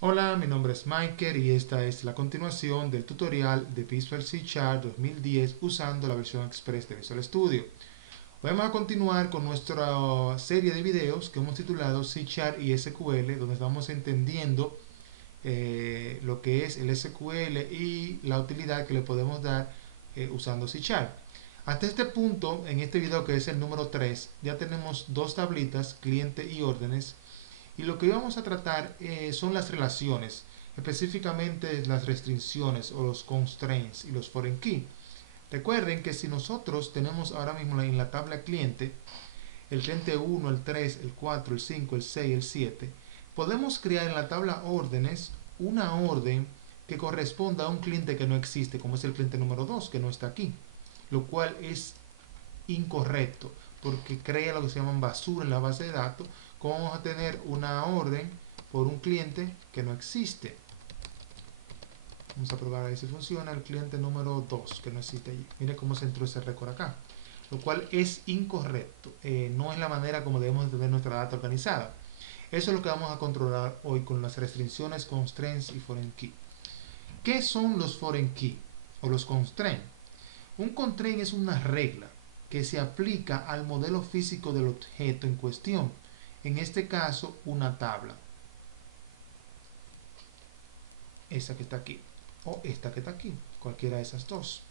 Hola, mi nombre es Michael y esta es la continuación del tutorial de Visual C Sharp 2010 usando la versión Express de Visual Studio. Hoy vamos a continuar con nuestra serie de videos que hemos titulado C Sharp y SQL, donde estamos entendiendo lo que es el SQL y la utilidad que le podemos dar usando C Sharp. Hasta este punto, en este video que es el número 3, ya tenemos dos tablitas, cliente y órdenes, y lo que vamos a tratar son las relaciones, específicamente las restricciones o los constraints y los foreign key. Recuerden que si nosotros tenemos ahora mismo en la tabla cliente el cliente 1, el 3, el 4, el 5, el 6, el 7, podemos crear en la tabla órdenes una orden que corresponda a un cliente que no existe, como es el cliente número 2, que no está aquí, lo cual es incorrecto porque crea lo que se llama basura en la base de datos. ¿Cómo vamos a tener una orden por un cliente que no existe? Vamos a probar ahí si funciona el cliente número 2 que no existe allí. Mire cómo se entró ese récord acá, lo cual es incorrecto. No es la manera como debemos tener nuestra data organizada. Eso es lo que vamos a controlar hoy con las restricciones, constraints y foreign key. ¿Qué son los foreign key o los constraints? Un constraint es una regla que se aplica al modelo físico del objeto en cuestión, en este caso una tabla, esa que está aquí, o esta que está aquí, cualquiera de esas dos.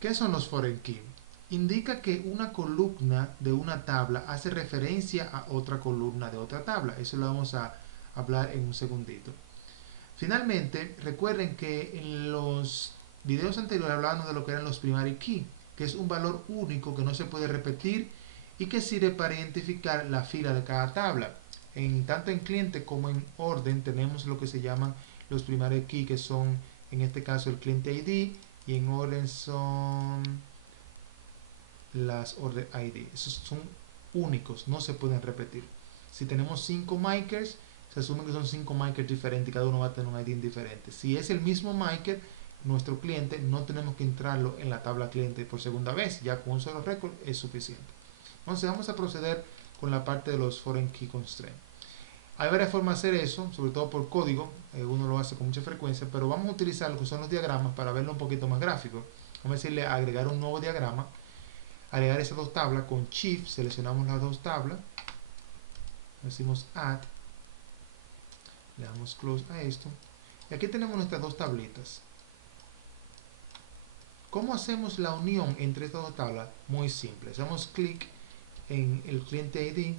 ¿Qué son los foreign key? Indica que una columna de una tabla hace referencia a otra columna de otra tabla. Eso lo vamos a hablar en un segundito. Finalmente, recuerden que en los videos anteriores hablábamos de lo que eran los primary key, que es un valor único que no se puede repetir y que sirve para identificar la fila de cada tabla. Tanto en cliente como en orden tenemos lo que se llaman los primary key, que son en este caso el cliente ID, y en orden son las order ID. Esos son únicos, no se pueden repetir. Si tenemos 5 makers, se asume que son 5 makers diferentes y cada uno va a tener un ID diferente. Si es el mismo maker, nuestro cliente, no tenemos que entrarlo en la tabla cliente por segunda vez, ya con un solo récord es suficiente. Entonces vamos a proceder con la parte de los foreign key constraints. Hay varias formas de hacer eso, sobre todo por código, uno lo hace con mucha frecuencia, pero vamos a utilizar lo que son los diagramas para verlo un poquito más gráfico. Vamos a decirle agregar un nuevo diagrama, agregar esas dos tablas, con Shift seleccionamos las dos tablas, decimos Add, le damos Close a esto, y aquí tenemos nuestras dos tablitas. ¿Cómo hacemos la unión entre estas dos tablas? Muy simple, hacemos clic en el cliente ID,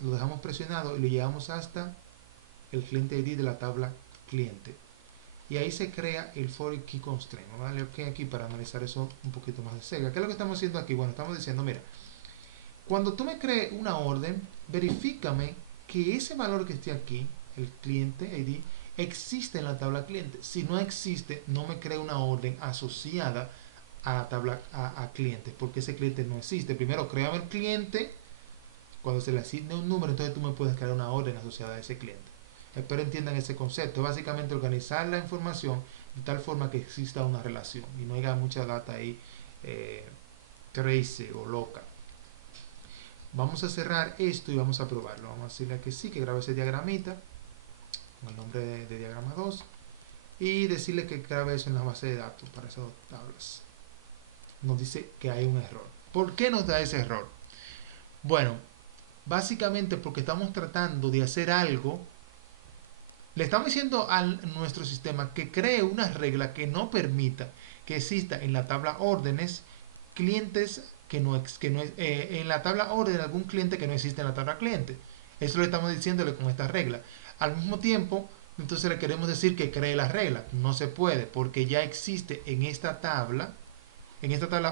lo dejamos presionado y lo llevamos hasta el cliente ID de la tabla cliente. Y ahí se crea el foreign key constraint. Vamos a darle OK aquí para analizar eso un poquito más de cerca. ¿Qué es lo que estamos haciendo aquí? Bueno, estamos diciendo, mira, cuando tú me crees una orden, verifícame que ese valor que esté aquí, el cliente ID, existe en la tabla cliente. Si no existe, no me crea una orden asociada a la tabla a cliente, porque ese cliente no existe. Primero, créame el cliente. Cuando se le asigne un número, entonces tú me puedes crear una orden asociada a ese cliente. Espero entiendan ese concepto. Básicamente organizar la información de tal forma que exista una relación y no haya mucha data ahí crazy o loca. Vamos a cerrar esto y vamos a probarlo. Vamos a decirle que sí, que grabe ese diagramita con el nombre de diagrama 2 y decirle que grabe eso en la base de datos para esas dos tablas. Nos dice que hay un error. ¿Por qué nos da ese error? Bueno, básicamente porque estamos tratando de hacer algo. Le estamos diciendo a nuestro sistema que cree una regla que no permita que exista en la tabla órdenes clientes que no, en la tabla orden algún cliente que no existe en la tabla cliente. Eso lo estamos diciéndole con esta regla. Al mismo tiempo, entonces le queremos decir que cree la regla. No se puede porque ya existe en esta tabla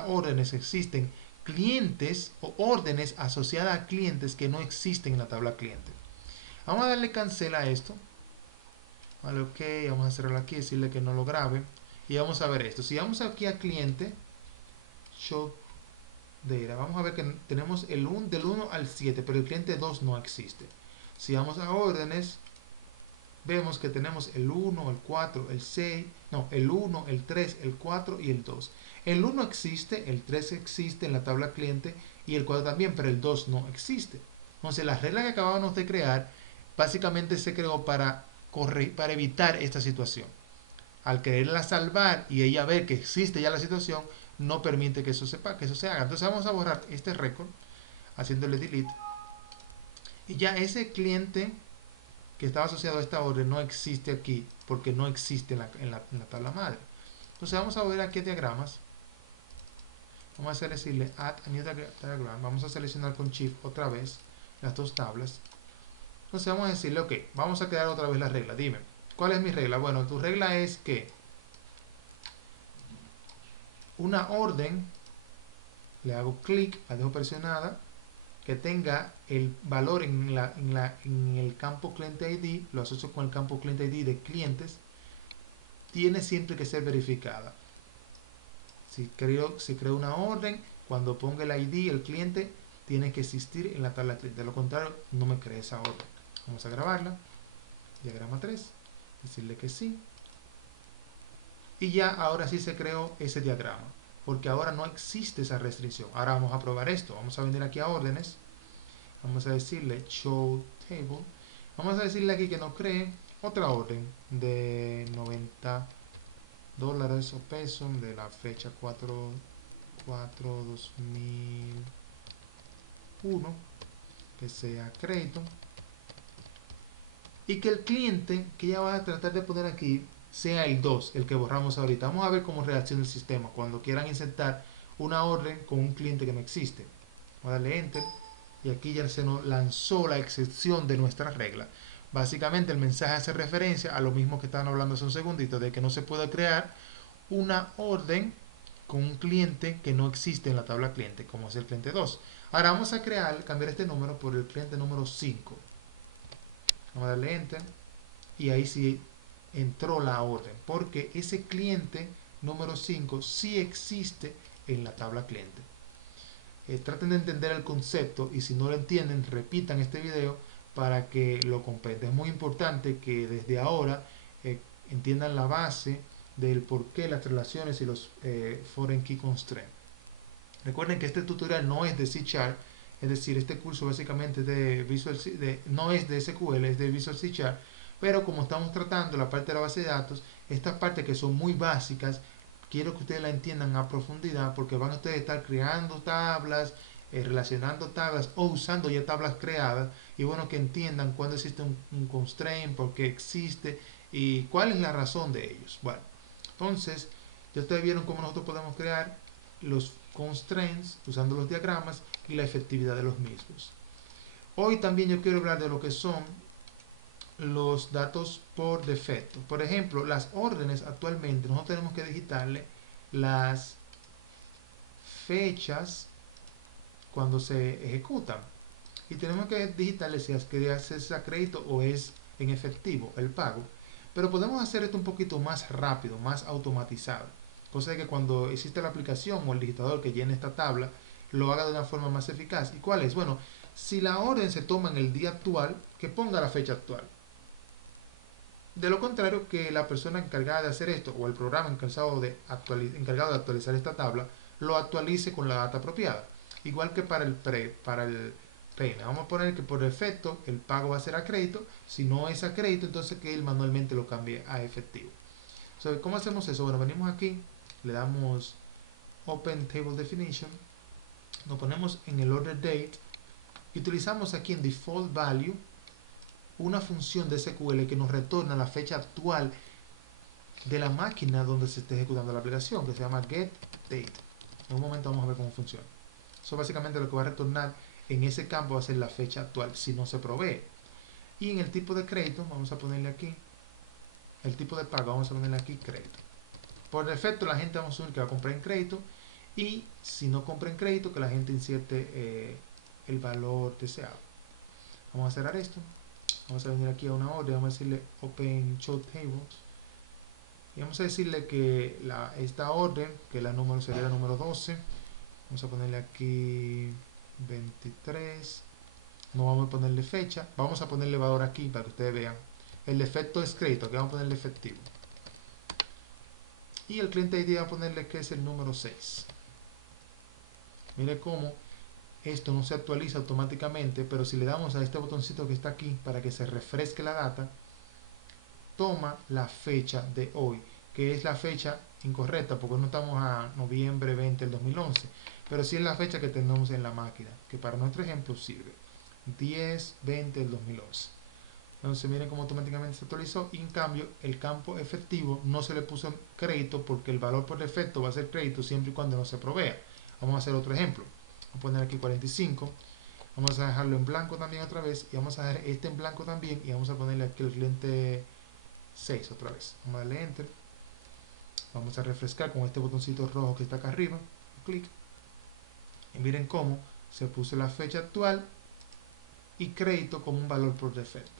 órdenes existen clientes o órdenes asociadas a clientes que no existen en la tabla cliente. Vamos a darle cancel a esto. Vale, ok, vamos a cerrarlo aquí, decirle que no lo grabe. Y vamos a ver esto. Si vamos aquí a cliente, show data, vamos a ver que tenemos del 1 al 7, pero el cliente 2 no existe. Si vamos a órdenes, vemos que tenemos el 1, el 4, el 6, no, el 1, el 3, el 4 y el 2. El 1 existe, el 3 existe en la tabla cliente y el 4 también, pero el 2 no existe. Entonces la regla que acabamos de crear básicamente se creó para evitar esta situación. Al quererla salvar y ella ver que existe ya la situación, no permite que eso se haga. Entonces vamos a borrar este récord haciéndole delete. Y ya ese cliente que estaba asociado a esta orden no existe aquí, porque no existe en la tabla madre. Entonces vamos a ver aquí diagramas. Vamos a decirle add a new diagram. Vamos a seleccionar con shift otra vez las dos tablas. Entonces vamos a decirle, ok, vamos a crear otra vez la regla. Dime, ¿cuál es mi regla? Bueno, tu regla es que una orden, le hago clic, la dejo presionada, que tenga el valor en el campo cliente ID, lo asocio con el campo cliente ID de clientes, tiene siempre que ser verificada. Si creo una orden, cuando ponga el ID, el cliente, tiene que existir en la tabla cliente. De lo contrario, no me cree esa orden. Vamos a grabarla. Diagrama 3. Decirle que sí. Y ya ahora sí se creó ese diagrama. Porque ahora no existe esa restricción. Ahora vamos a probar esto. Vamos a venir aquí a órdenes. Vamos a decirle show table. Vamos a decirle aquí que nos cree otra orden de $90 o pesos de la fecha 4/4/2001, que sea crédito, y que el cliente que ya va a tratar de poner aquí sea el 2, el que borramos ahorita. Vamos a ver cómo reacciona el sistema cuando quieran insertar una orden con un cliente que no existe. Voy a darle enter y aquí ya se nos lanzó la excepción de nuestra regla. Básicamente el mensaje hace referencia a lo mismo que estaban hablando hace un segundito, de que no se puede crear una orden con un cliente que no existe en la tabla cliente, como es el cliente 2. Ahora vamos a cambiar este número por el cliente número 5. Vamos a darle enter y ahí sí entró la orden, porque ese cliente número 5 sí existe en la tabla cliente. Traten de entender el concepto y si no lo entienden, repitan este video para que lo comprendan. Es muy importante que desde ahora entiendan la base del por qué las relaciones y los foreign key constraints. Recuerden que este tutorial no es de C#, es decir, este curso básicamente no es de SQL, es de Visual C#, pero como estamos tratando la parte de la base de datos, estas partes que son muy básicas, quiero que ustedes la entiendan a profundidad porque van a ustedes estar creando tablas, relacionando tablas o usando ya tablas creadas y bueno, que entiendan cuándo existe un constraint, por qué existe y cuál es la razón de ellos. Bueno, entonces, ya ustedes vieron cómo nosotros podemos crear los constraints usando los diagramas y la efectividad de los mismos. Hoy también yo quiero hablar de lo que son los datos por defecto. Por ejemplo, las órdenes actualmente nosotros tenemos que digitarle las fechas cuando se ejecutan y tenemos que digitarle si es a crédito o es en efectivo el pago. Pero podemos hacer esto un poquito más rápido, más automatizado. Cosa de que cuando existe la aplicación o el digitador que llene esta tabla, lo haga de una forma más eficaz. ¿Y cuál es? Bueno, si la orden se toma en el día actual, que ponga la fecha actual. De lo contrario, que la persona encargada de hacer esto o el programa encargado de actualizar esta tabla, lo actualice con la data apropiada. Igual que para el payment. Vamos a poner que por defecto el pago va a ser a crédito. Si no es a crédito, entonces que él manualmente lo cambie a efectivo. ¿Cómo hacemos eso? Bueno, venimos aquí, le damos Open Table Definition, nos ponemos en el Order Date y utilizamos aquí en Default Value una función de SQL que nos retorna la fecha actual de la máquina donde se esté ejecutando la aplicación, que se llama getDate. En un momento vamos a ver cómo funciona. Eso básicamente lo que va a retornar en ese campo va a ser la fecha actual si no se provee. Y en el tipo de crédito vamos a ponerle aquí, el tipo de pago vamos a ponerle aquí crédito. Por defecto la gente vamos a asumir que va a comprar en crédito y si no compra en crédito que la gente inserte el valor deseado. Vamos a cerrar esto. Vamos a venir aquí a una orden, vamos a decirle Open Show Tables y vamos a decirle que esta orden, que sería la número 12, vamos a ponerle aquí 23, no vamos a ponerle fecha, vamos a ponerle valor aquí para que ustedes vean. El efecto es crédito, que vamos a ponerle efectivo. Y el cliente ID va a ponerle que es el número 6. Mire cómo esto no se actualiza automáticamente, pero si le damos a este botoncito que está aquí para que se refresque la data, toma la fecha de hoy, que es la fecha incorrecta porque no estamos a noviembre 20 del 2011, pero sí es la fecha que tenemos en la máquina, que para nuestro ejemplo sirve 10-20 del 2011. Entonces miren cómo automáticamente se actualizó, y en cambio el campo efectivo no se le puso crédito porque el valor por defecto va a ser crédito siempre y cuando no se provea. Vamos a hacer otro ejemplo. Vamos a poner aquí 45. Vamos a dejarlo en blanco también otra vez, y vamos a dejar este en blanco también, y vamos a ponerle aquí el cliente 6 otra vez. Vamos a darle enter. Vamos a refrescar con este botoncito rojo que está acá arriba. Clic. Y miren cómo se puso la fecha actual y crédito como un valor por defecto.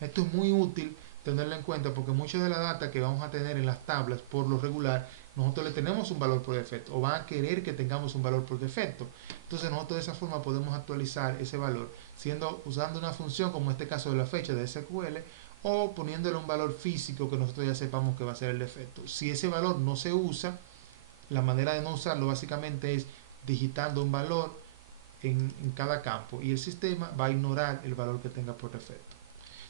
Esto es muy útil tenerlo en cuenta porque mucha de la data que vamos a tener en las tablas por lo regular, nosotros le tenemos un valor por defecto o van a querer que tengamos un valor por defecto. Entonces nosotros de esa forma podemos actualizar ese valor usando una función como en este caso de la fecha de SQL, o poniéndole un valor físico que nosotros ya sepamos que va a ser el defecto. Si ese valor no se usa, la manera de no usarlo básicamente es digitando un valor en cada campo, y el sistema va a ignorar el valor que tenga por defecto.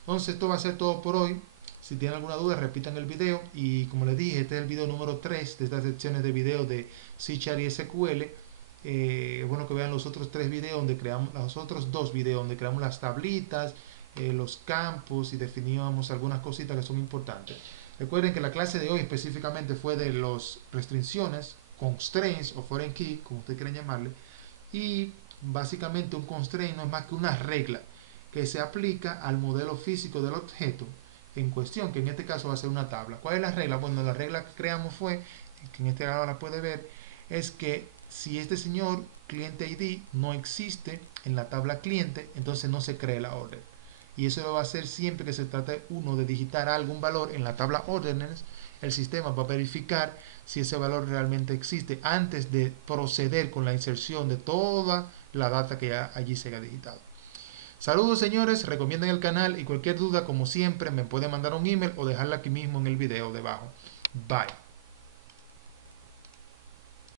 Entonces esto va a ser todo por hoy. Si tienen alguna duda, repitan el video, y como les dije, este es el video número 3 de estas secciones de video de C# y SQL. Es bueno que vean los otros 3 videos donde creamos, los otros 2 videos donde creamos las tablitas, los campos y definíamos algunas cositas que son importantes. Recuerden que la clase de hoy específicamente fue de las restricciones, constraints o foreign key, como ustedes quieran llamarle, y básicamente un constraint no es más que una regla que se aplica al modelo físico del objeto en cuestión, que en este caso va a ser una tabla. ¿Cuál es la regla? Bueno, la regla que creamos fue, que en este lado la puede ver, es que si este señor cliente ID no existe en la tabla cliente, entonces no se cree la orden. Y eso lo va a hacer siempre que se trate uno de digitar algún valor en la tabla órdenes. El sistema va a verificar si ese valor realmente existe antes de proceder con la inserción de toda la data que ya allí se haya digitado. Saludos señores, recomienden el canal, y cualquier duda como siempre me pueden mandar un email o dejarla aquí mismo en el video debajo. Bye.